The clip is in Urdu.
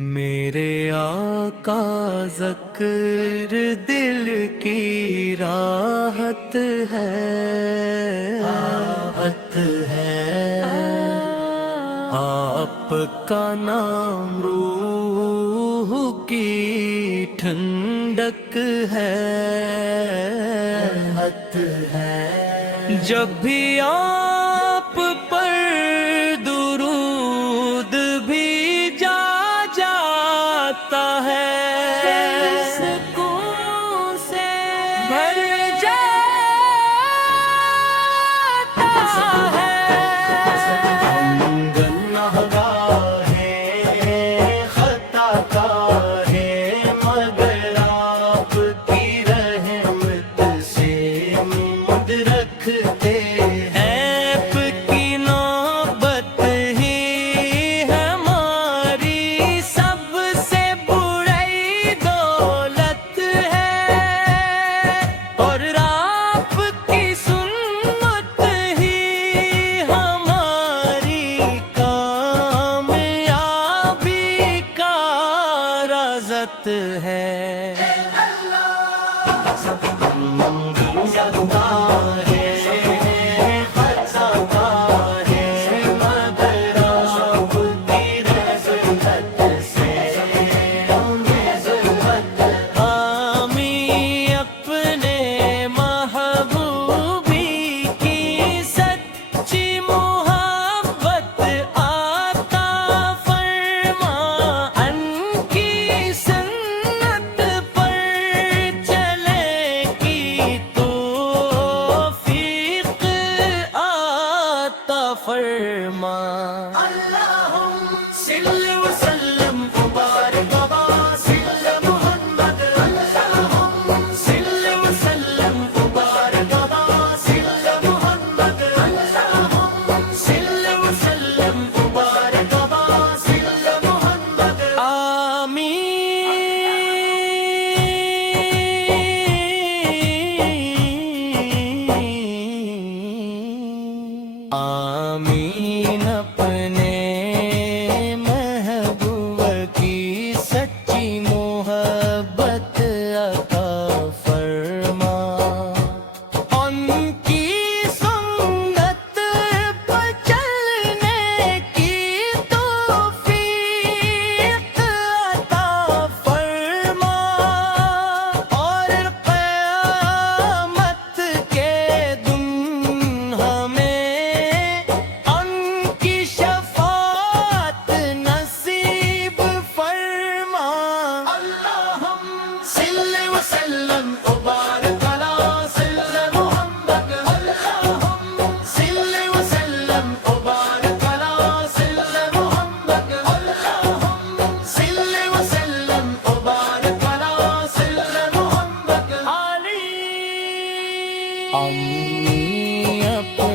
میرے آقا ذکر دل کی راحت ہے، راحت ہے، آپ کا نام روح کی ٹھنڈک ہے، راحت ہے، جب بھی آپ پر درود بھی جاتا ہے، سکون سے بھر جاتا ہے، ہم گنہگار ہیں، خطا کار ہیں، مگر آپ کی رحمت سے امید رکھتے ہیں، آپ کی نوبت ہی ہماری سب سے بڑی دولت ہے، اور آپ کی سنت ہی ہماری کامیابی کا رازت ہے۔ فرما اللہم صلی وسلم مبارک وسل محمد، اللہم صلی وسلم مبارک وسل محمد، اللہم صلی وسلم مبارک وسل محمد، آمین آمین۔ اپنے محبوب کی سچی محبت عطا فرما، ان کی سنت پر چلنے کی توفیق عطا فرما، اور قیامت کے دن ہمیں اپنے